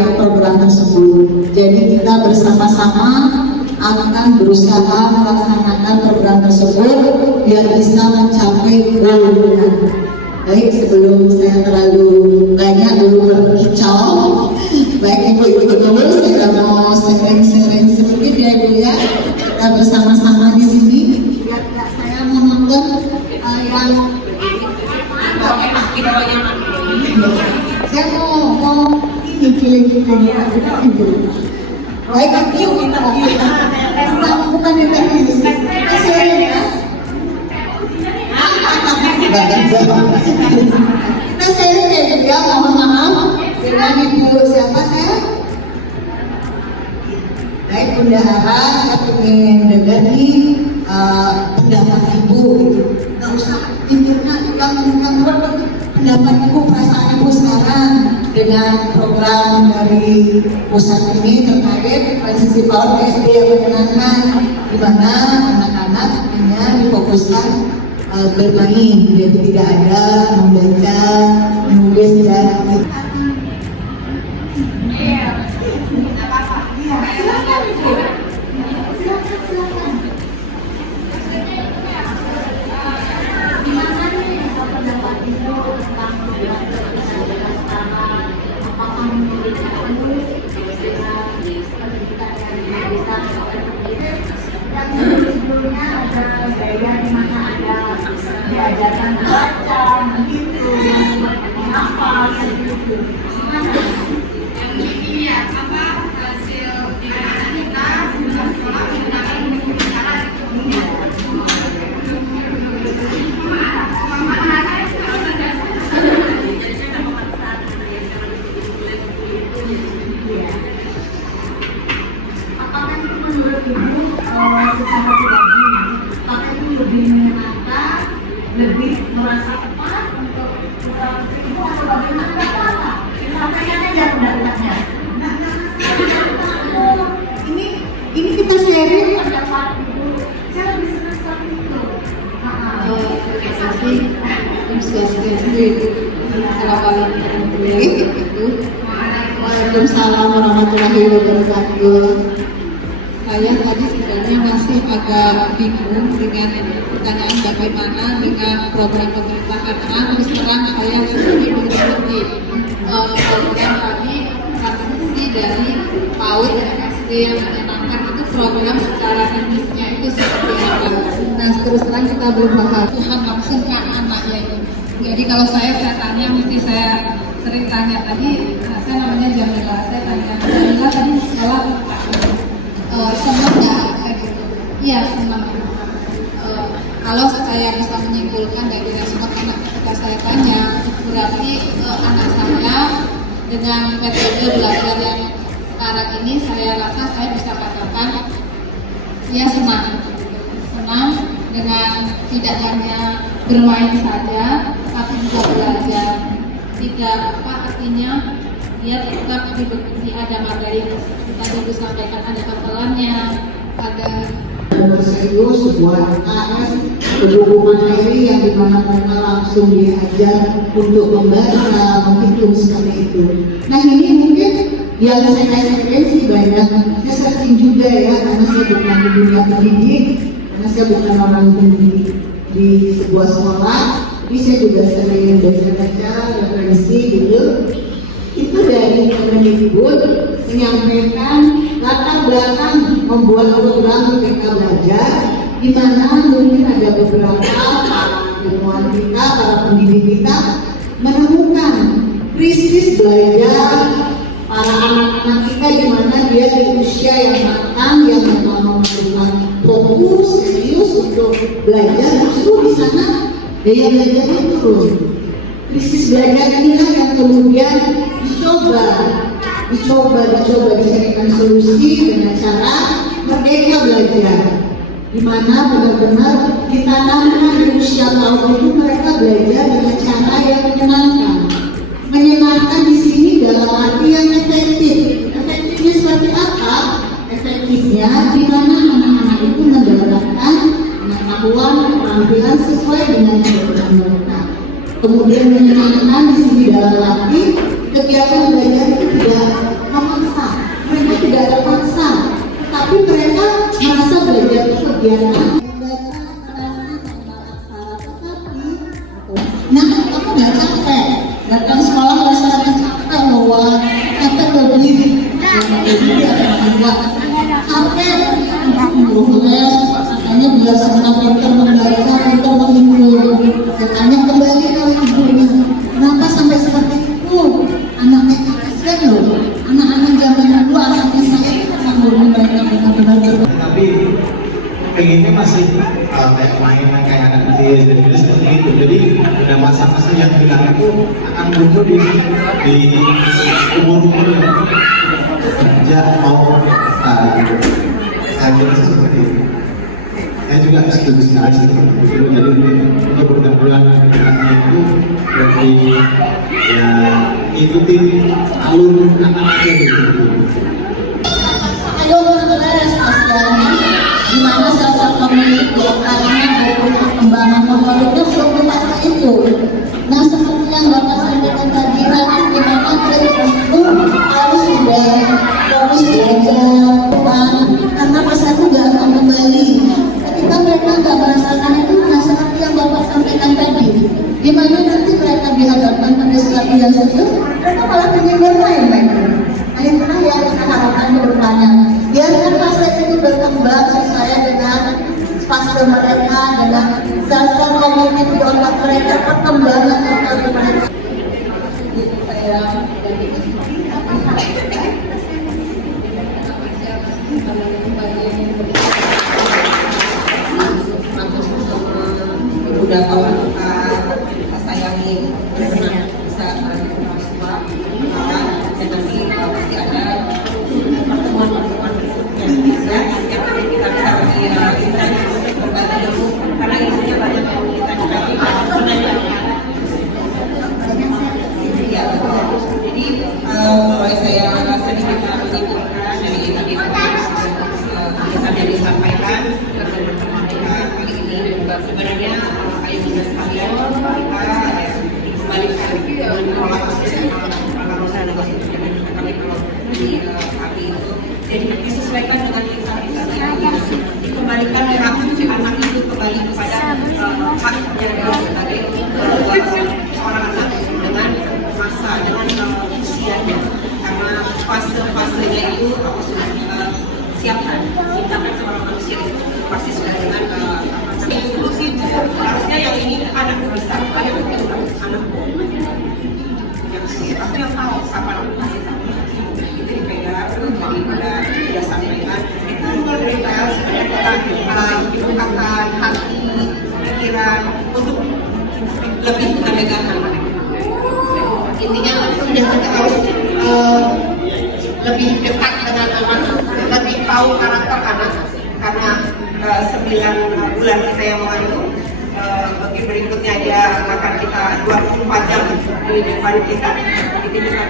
terkait program tersebut. Jadi kita bersama-sama akan berusaha melaksanakan program tersebut biar bisa mencapai goalnya. Baik, sebelum saya terlalu banyak berbicara, baik ibu-ibu guru, saya mau sharing-sharing sedikit ya ibu ya. Kita bersama-sama di sini biar saya menonton yang saya mau ini feeling ibu. Baik, bukan interview, kita sharing ya. Kita sharing ya juga, mohon maaf dengan ibu siapa saya? Baik Bunda Ara, saya ingin dengar nih pendapat ibu gitu. Nggak usah internet, yang pendapat ibu, perasaan ibu sekarang dengan program dari pusat ini terkait transisi PAUD ke SD yang menyenangkan, di mana anak-anak hanya difokuskan bermain, jadi tidak ada membaca, menulis dan sebelumnya ada gaya di mana ada diajarkan baca, menghitung, menghafal, gitu. Ini ya, apa hasil di anak kita sudah sekolah menggunakan cara apakah itu menurut ibu secara pribadi, apakah itu lebih menyenangkan, lebih merasa tepat untuk ibu atau bagaimana? Sampaikan aja pendapatnya. ini kita sharing. Pendapat ibu, saya lebih senang seperti itu. Terima kasih. Assalamualaikum warahmatullahi wabarakatuh. Waalaikumsalam warahmatullahi wabarakatuh. Saya tadi sebenarnya masih agak bingung dengan pertanyaan bagaimana dengan program pemerintah, karena terus terang saya sendiri mengikuti program tadi transisi dari PAUD ke SD yang menyenangkan itu program secara teknisnya itu seperti apa. Nah terus terang kita belum paham Tuhan maksudkan anaknya itu. Jadi kalau saya tanya, mesti saya sering tanya tadi, saya namanya Jamila, saya tanya Jamila tadi sekolah senang nggak kayak gitu? Iya senang. Kalau saya bisa menyimpulkan dari respon anak ketika saya tanya, berarti anak saya dengan metode belajar yang sekarang ini saya rasa saya bisa katakan ya senang dengan tidak hanya bermain saja, tapi juga belajar. Tidak apa artinya dia tetap diikuti, ada materi tadi Ibu sampaikan, ada hafalannya, ada serius buat AS pendukung materi yang dimana mereka langsung diajar untuk membaca, menghitung seperti itu. Nah ini mungkin yang saya sih banyak, saya searching juga ya, karena saya bukan di dunia pendidik, karena saya bukan orang pendidik di sebuah sekolah, tapi saya juga sering baca-baca referensi gitu. Itu dari Kemendikbud menyampaikan latar belakang membuat program Merdeka Belajar, di mana mungkin ada beberapa para ilmuwan kita, para pendidik kita menemukan krisis belajar para anak-anak kita, di mana dia di usia yang matang, yang memang memerlukan fokus serius untuk belajar, justru di sana daya belajarnya turun. Krisis belajar inilah yang kemudian dicoba dicarikan solusi dengan cara Merdeka Belajar, di mana benar-benar ditanamkan di usia PAUD itu mereka belajar dengan cara yang menyenangkan. Menyenangkan di sini dalam arti yang efektif. Efektifnya seperti apa? Efektifnya di mana anak-anak itu mendapatkan pengetahuan, keterampilan sesuai dengan kebutuhan mereka. Kemudian menyenangkan di sini dalam arti kegiatan belajar itu tidak memaksa, mereka tidak ada paksa, tapi mereka merasa belajar itu kegiatan. Nah, aku nggak capek, datang sekolah rasanya capek loh, capek lebih, capek, makanya biar sama pintar membaca, pintar menghibur, katanya kembali ke ibunya. Kenapa sampai seperti itu? Anaknya kasihan loh, anak-anak zaman dulu, anaknya saya sama mereka benar-benar. Tapi pengennya masih kayak mainan kayak anak kecil jadi seperti itu. Jadi ada masa-masa yang bilang itu akan tumbuh di umur-umur yang kerja mau gitu. Saya kira seperti itu. Saya juga setuju sekali seperti itu. Jadi untuk pergaulan itu berarti ya ikuti alur anak-anak gitu. Ayo menulis Asgani, di mana sosok pemilik lokalnya maupun perkembangan motoriknya suatu masa itu. Nah, seperti yang Bapak sampaikan tadi, nanti di mana mereka itu harus sudah fokus belajar, karena masa itu nggak akan kembali. Ketika mereka nggak merasakan itu, nah seperti yang Bapak sampaikan tadi, di mana nanti mereka dihadapkan pada sesuatu yang serius, mereka malah ingin bermain-main. Nah, itulah yang kita harapkan ke depannya. Biarkan fase itu berkembang sesuai dengan fase mereka, dengan sel-sel kognitif di otak mereka, perkembangan otak mereka. Udah kawan kita sayangi bisa semua dan nanti pasti ada pertemuan-pertemuan yang bisa kita bisa berbagi dulu karena isunya banyak yang kita sebenarnya ya jadi mulai saya sedikit menyimpulkan dari ini yang disampaikan ke teman-teman kita kali ini sebenarnya ayo kita sekalian kita kembalikan pola kami itu jadi disesuaikan dengan kita dikembalikan hak anak itu kembali kepada haknya sebagai seorang anak dengan masa dengan usianya karena fase-fasenya itu aku sudah siapkan ciptakan seorang manusia itu pasti sudah dengan inklusi harusnya yang ini anak besar anak aku yang tahu siapa aku kasih tahu itu dipegang daripada sudah sampaikan itu berbeda sebenarnya kita dibukakan hati pikiran untuk lebih kita pegang intinya sudah kita harus lebih dekat dengan anak lebih tahu karakter anak karena 9 bulan kita yang mengandung bagi berikutnya dia akan kita 24 jam di depan kita itu kita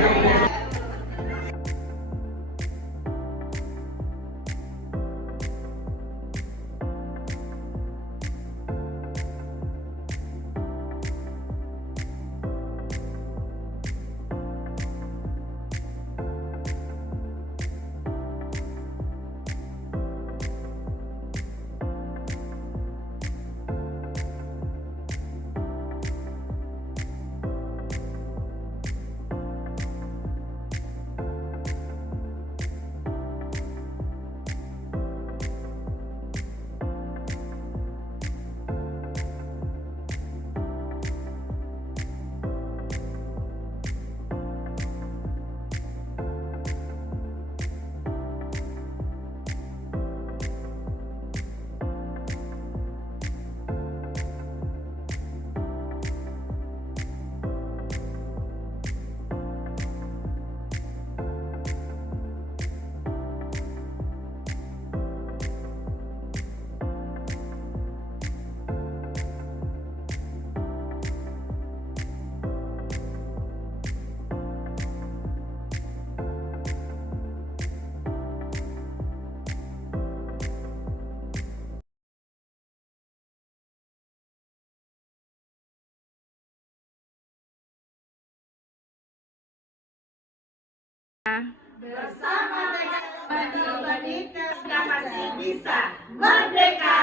Bersama dengan Bani kita pasti bisa merdeka.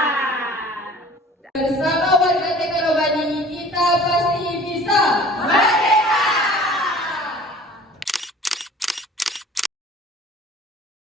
Bersama